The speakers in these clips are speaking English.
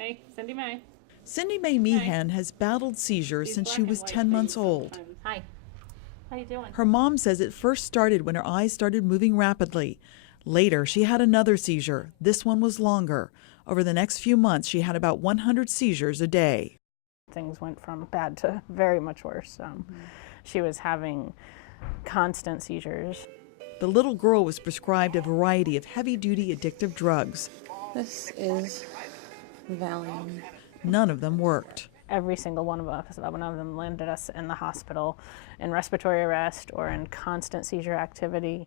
Hey, Cindy May. Cindy Mae Meehan has battled seizures since she was 10 months old. Hi. How you doing? Her mom says it first started when her eyes started moving rapidly. Later, she had another seizure. This one was longer. Over the next few months, she had about 100 seizures a day. Things went from bad to very much worse. She was having constant seizures. The little girl was prescribed a variety of heavy-duty addictive drugs. This is Valium. None of them worked. Every single one of them landed us in the hospital in respiratory arrest or in constant seizure activity.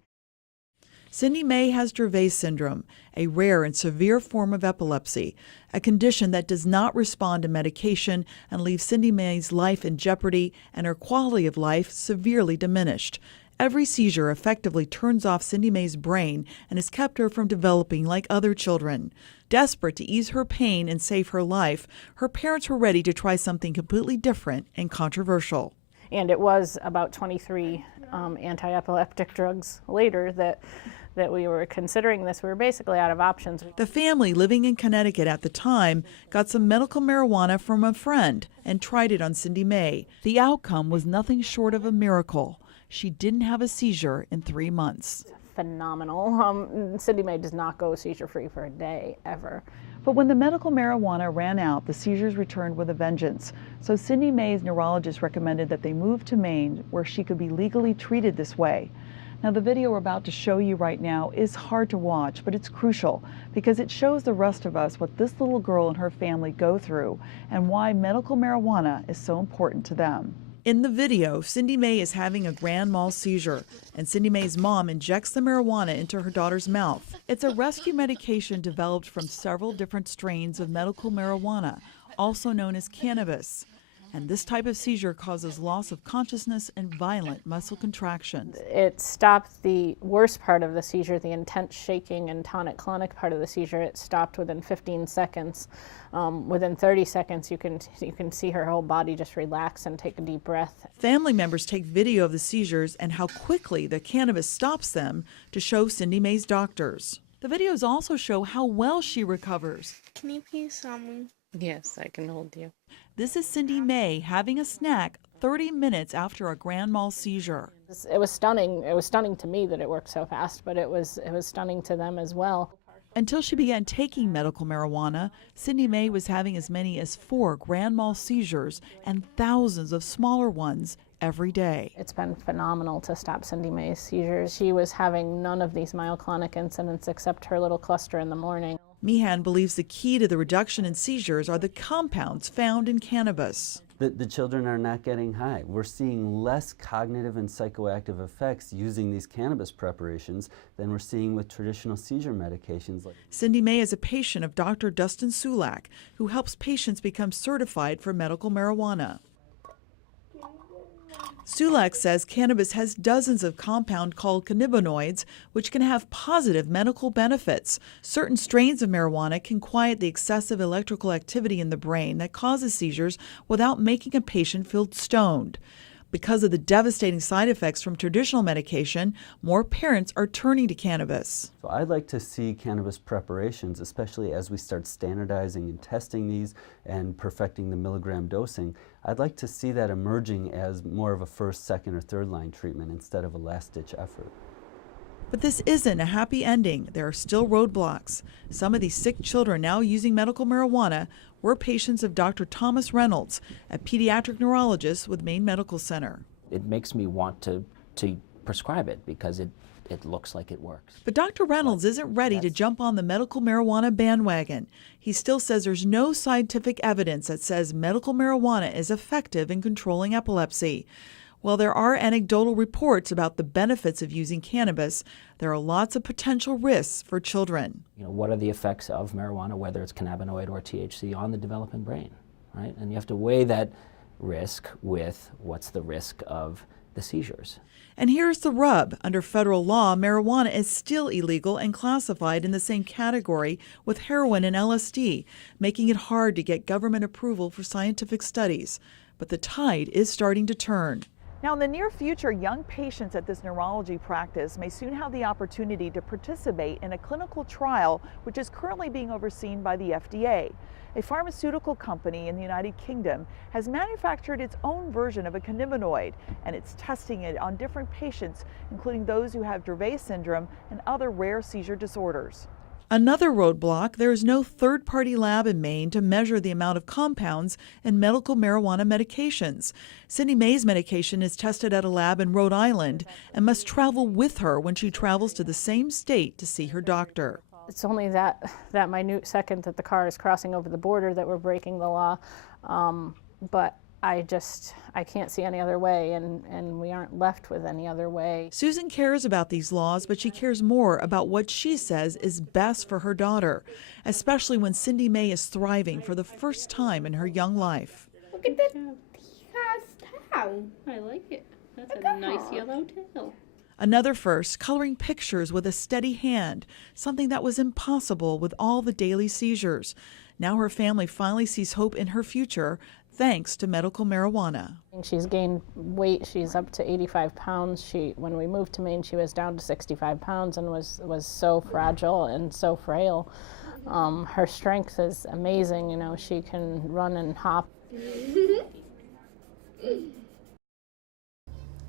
Cindy Mae has Dravet syndrome, a rare and severe form of epilepsy, a condition that does not respond to medication and leaves Cindy Mae's life in jeopardy and her quality of life severely diminished. Every seizure effectively turns off Cindy Mae's brain and has kept her from developing like other children. Desperate to ease her pain and save her life, her parents were ready to try something completely different and controversial. And it was about 23 anti-epileptic drugs later that we were considering this. We were basically out of options. The family living in Connecticut at the time got some medical marijuana from a friend and tried it on Cindy Mae. The outcome was nothing short of a miracle. She didn't have a seizure in 3 months. Phenomenal. Cindy Mae does not go seizure-free for a day, ever. But when the medical marijuana ran out, the seizures returned with a vengeance. So Cindy Mae's neurologist recommended that they move to Maine, where she could be legally treated this way. Now, the video we're about to show you right now is hard to watch, but it's crucial because it shows the rest of us what this little girl and her family go through and why medical marijuana is so important to them. In the video, Cindy Mae is having a grand mal seizure, and Cindy Mae's mom injects the marijuana into her daughter's mouth. It's a rescue medication developed from several different strains of medical marijuana, also known as cannabis. And this type of seizure causes loss of consciousness and violent muscle contractions. It stopped the worst part of the seizure, the intense shaking and tonic-clonic part of the seizure. It stopped within 15 seconds. Within 30 seconds, you can see her whole body just relax and take a deep breath. Family members take video of the seizures and how quickly the cannabis stops them to show Cindy Mae's doctors. The videos also show how well she recovers. Can you please me? Yes, I can hold you. This is Cindy Mae having a snack 30 minutes after a grand mal seizure. It was stunning. It was stunning to me that it worked so fast, but it was stunning to them as well. Until she began taking medical marijuana, Cindy Mae was having as many as 4 grand mal seizures and thousands of smaller ones every day. It's been phenomenal to stop Cindy Mae's seizures. She was having none of these myoclonic incidents except her little cluster in the morning. Meehan believes the key to the reduction in seizures are the compounds found in cannabis. The children are not getting high. We're seeing less cognitive and psychoactive effects using these cannabis preparations than we're seeing with traditional seizure medications. Cindy Mae is a patient of Dr. Dustin Sulak, who helps patients become certified for medical marijuana. Sulak says cannabis has dozens of compounds called cannabinoids, which can have positive medical benefits. Certain strains of marijuana can quiet the excessive electrical activity in the brain that causes seizures without making a patient feel stoned. Because of the devastating side effects from traditional medication, more parents are turning to cannabis. So I'd like to see cannabis preparations, especially as we start standardizing and testing these and perfecting the milligram dosing, I'd like to see that emerging as more of a first, second, or third line treatment instead of a last-ditch effort. But this isn't a happy ending. There are still roadblocks. Some of these sick children now using medical marijuana were patients of Dr. Thomas Reynolds, a pediatric neurologist with Maine Medical Center. It makes me want to prescribe it because it looks like it works. But Dr. Reynolds isn't ready to jump on the medical marijuana bandwagon. He still says there's no scientific evidence that says medical marijuana is effective in controlling epilepsy. While there are anecdotal reports about the benefits of using cannabis, there are lots of potential risks for children. You know, what are the effects of marijuana, whether it's cannabinoid or THC, on the developing brain, right? And you have to weigh that risk with what's the risk of the seizures. And here's the rub. Under federal law, marijuana is still illegal and classified in the same category with heroin and LSD, making it hard to get government approval for scientific studies. But the tide is starting to turn. Now, in the near future, young patients at this neurology practice may soon have the opportunity to participate in a clinical trial which is currently being overseen by the FDA. A pharmaceutical company in the United Kingdom has manufactured its own version of a cannabinoid, and it's testing it on different patients, including those who have Dravet syndrome and other rare seizure disorders. Another roadblock, there is no third-party lab in Maine to measure the amount of compounds in medical marijuana medications. Cindy May's medication is tested at a lab in Rhode Island and must travel with her when she travels to the same state to see her doctor. It's only that minute second that the car is crossing over the border that we're breaking the law, but I can't see any other way, and we aren't left with any other way. Susan cares about these laws, but she cares more about what she says is best for her daughter, especially when Cindy May is thriving for the first time in her young life. Look at that tail. I like it. That's a nice yellow tail. Another first, coloring pictures with a steady hand, something that was impossible with all the daily seizures. Now her family finally sees hope in her future, thanks to medical marijuana. She's gained weight. She's up to 85 pounds. When we moved to Maine, she was down to 65 pounds and was so fragile and so frail. Her strength is amazing. You know, she can run and hop.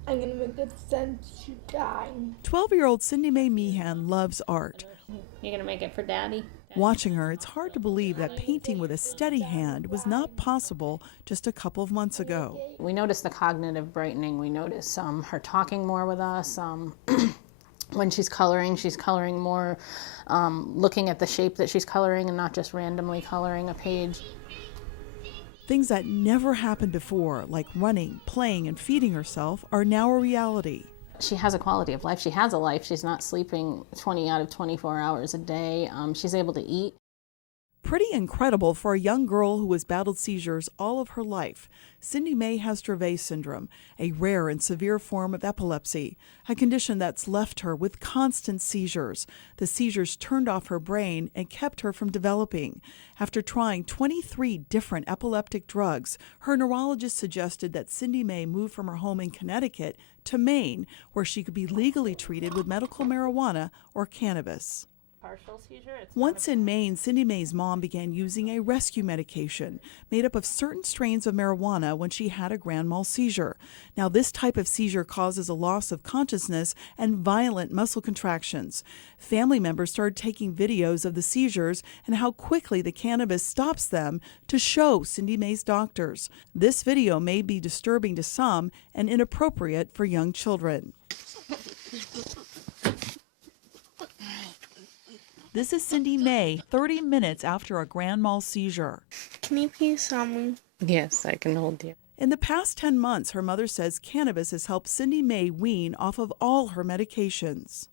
I'm gonna make that sense you die. 12-year-old Cindy May Meehan loves art. You gonna make it for Daddy? Watching her, it's hard to believe that painting with a steady hand was not possible just a couple of months ago. We notice the cognitive brightening. We notice her talking more with us. When she's coloring more, looking at the shape that she's coloring and not just randomly coloring a page. Things that never happened before, like running, playing, and feeding herself, are now a reality. She has a quality of life. She has a life. She's not sleeping 20 out of 24 hours a day. She's able to eat. Pretty incredible for a young girl who has battled seizures all of her life. Cindy May has Dravet syndrome, a rare and severe form of epilepsy, a condition that's left her with constant seizures. The seizures turned off her brain and kept her from developing. After trying 23 different epileptic drugs, her neurologist suggested that Cindy May move from her home in Connecticut to Maine, where she could be legally treated with medical marijuana or cannabis. Partial seizure. Once in Maine, Cindy May's mom began using a rescue medication made up of certain strains of marijuana when she had a grand mal seizure. Now, this type of seizure causes a loss of consciousness and violent muscle contractions. Family members started taking videos of the seizures and how quickly the cannabis stops them to show Cindy May's doctors. This video may be disturbing to some and inappropriate for young children. This is Cindy May, 30 minutes after a grand mal seizure. Can you please tell me? Yes, I can hold you. In the past 10 months, her mother says cannabis has helped Cindy May wean off of all her medications.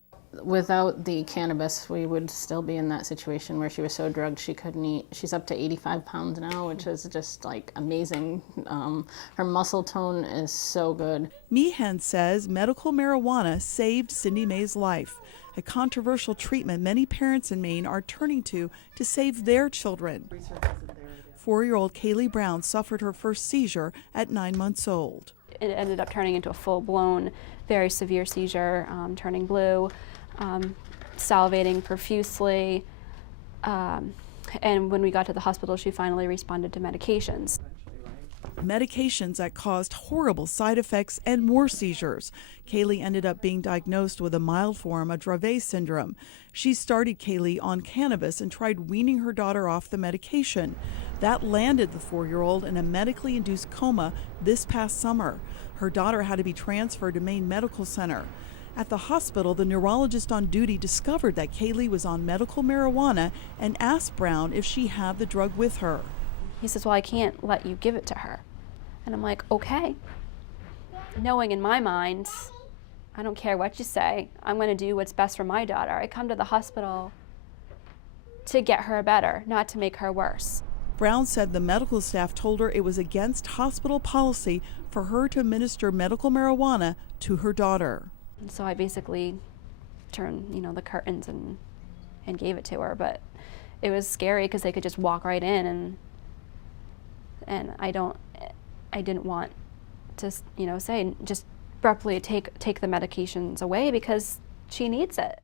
Without the cannabis, we would still be in that situation where she was so drugged she couldn't eat. She's up to 85 pounds now, which is just like amazing. Her muscle tone is so good. Meehan says medical marijuana saved Cindy May's life, a controversial treatment many parents in Maine are turning to save their children. 4-year-old Kaylee Brown suffered her first seizure at 9 months old. It ended up turning into a full-blown, very severe seizure, turning blue, salivating profusely, and when we got to the hospital, she finally responded to medications. Medications that caused horrible side effects and more seizures. Kaylee ended up being diagnosed with a mild form of Dravet syndrome. She started Kaylee on cannabis and tried weaning her daughter off the medication. That landed the 4-year-old in a medically induced coma this past summer. Her daughter had to be transferred to Maine Medical Center. At the hospital, the neurologist on duty discovered that Kaylee was on medical marijuana and asked Brown if she had the drug with her. He says, well, I can't let you give it to her. And I'm like, okay. Knowing in my mind, I don't care what you say, I'm going to do what's best for my daughter. I come to the hospital to get her better, not to make her worse. Brown said the medical staff told her it was against hospital policy for her to administer medical marijuana to her daughter. And so I basically turned, the curtains and gave it to her. But it was scary because they could just walk right in, and I didn't want to, say just abruptly take the medications away because she needs it.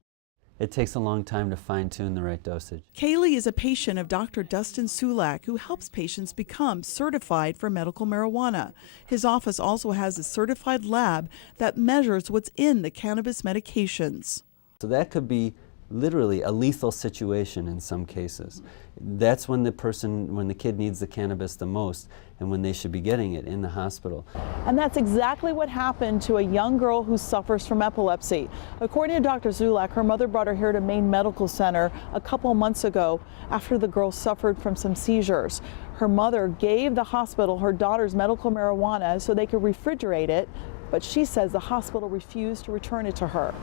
It takes a long time to fine-tune the right dosage. Kaylee is a patient of Dr. Dustin Sulak, who helps patients become certified for medical marijuana. His office also has a certified lab that measures what's in the cannabis medications. So that could be literally a lethal situation in some cases. That's when the kid needs the cannabis the most and when they should be getting it in the hospital. And that's exactly what happened to a young girl who suffers from epilepsy. According to Dr. Zulak, her mother brought her here to Maine Medical Center a couple months ago after the girl suffered from some seizures. Her mother gave the hospital her daughter's medical marijuana so they could refrigerate it, but she says the hospital refused to return it to her.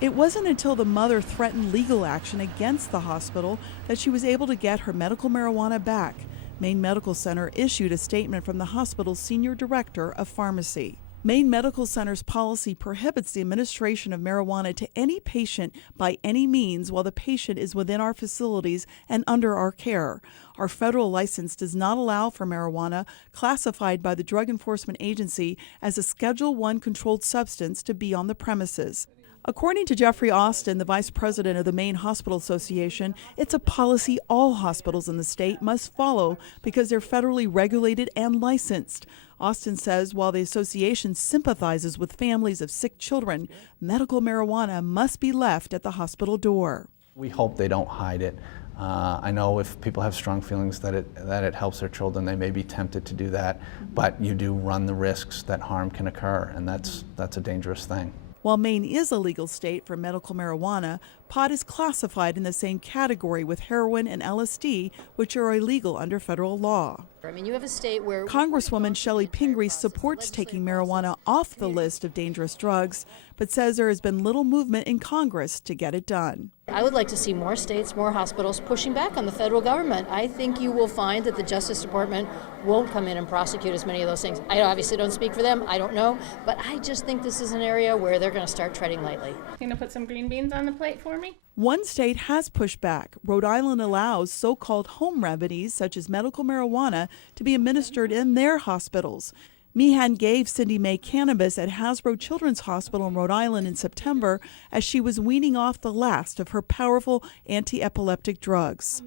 It wasn't until the mother threatened legal action against the hospital that she was able to get her medical marijuana back. Maine Medical Center issued a statement from the hospital's senior director of pharmacy. Maine Medical Center's policy prohibits the administration of marijuana to any patient by any means while the patient is within our facilities and under our care. Our federal license does not allow for marijuana classified by the Drug Enforcement Agency as a Schedule I controlled substance to be on the premises. According to Jeffrey Austin, the vice president of the Maine Hospital Association, it's a policy all hospitals in the state must follow because they're federally regulated and licensed. Austin says while the association sympathizes with families of sick children, medical marijuana must be left at the hospital door. We hope they don't hide it. I know if people have strong feelings that it helps their children, they may be tempted to do that, but you do run the risks that harm can occur, and that's a dangerous thing. While Maine is a legal state for medical marijuana, pot is classified in the same category with heroin and LSD, which are illegal under federal law. I mean, you have a state where Congresswoman Shelley Pingree supports taking marijuana off the list of dangerous drugs, but says there has been little movement in Congress to get it done. I would like to see more states, more hospitals pushing back on the federal government. I think you will find that the Justice Department won't come in and prosecute as many of those things. I obviously don't speak for them, I don't know, but I just think this is an area where they're going to start treading lightly. Gonna put some green beans on the plate for me? One state has pushed back. Rhode Island allows so-called home remedies, such as medical marijuana, to be administered in their hospitals. Meehan gave Cindy May cannabis at Hasbro Children's Hospital in Rhode Island in September as she was weaning off the last of her powerful anti-epileptic drugs.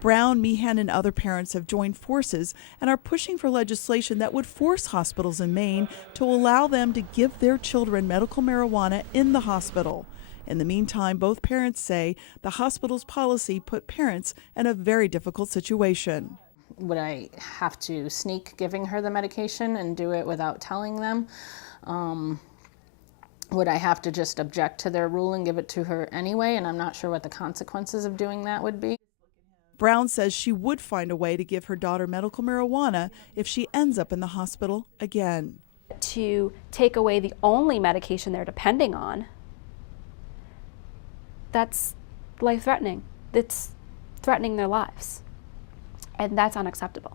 Brown, Meehan, and other parents have joined forces and are pushing for legislation that would force hospitals in Maine to allow them to give their children medical marijuana in the hospital. In the meantime, both parents say the hospital's policy put parents in a very difficult situation. Would I have to sneak giving her the medication and do it without telling them? Would I have to just object to their rule and give it to her anyway? And I'm not sure what the consequences of doing that would be. Brown says she would find a way to give her daughter medical marijuana if she ends up in the hospital again. To take away the only medication they're depending on, that's life-threatening. It's threatening their lives. And that's unacceptable.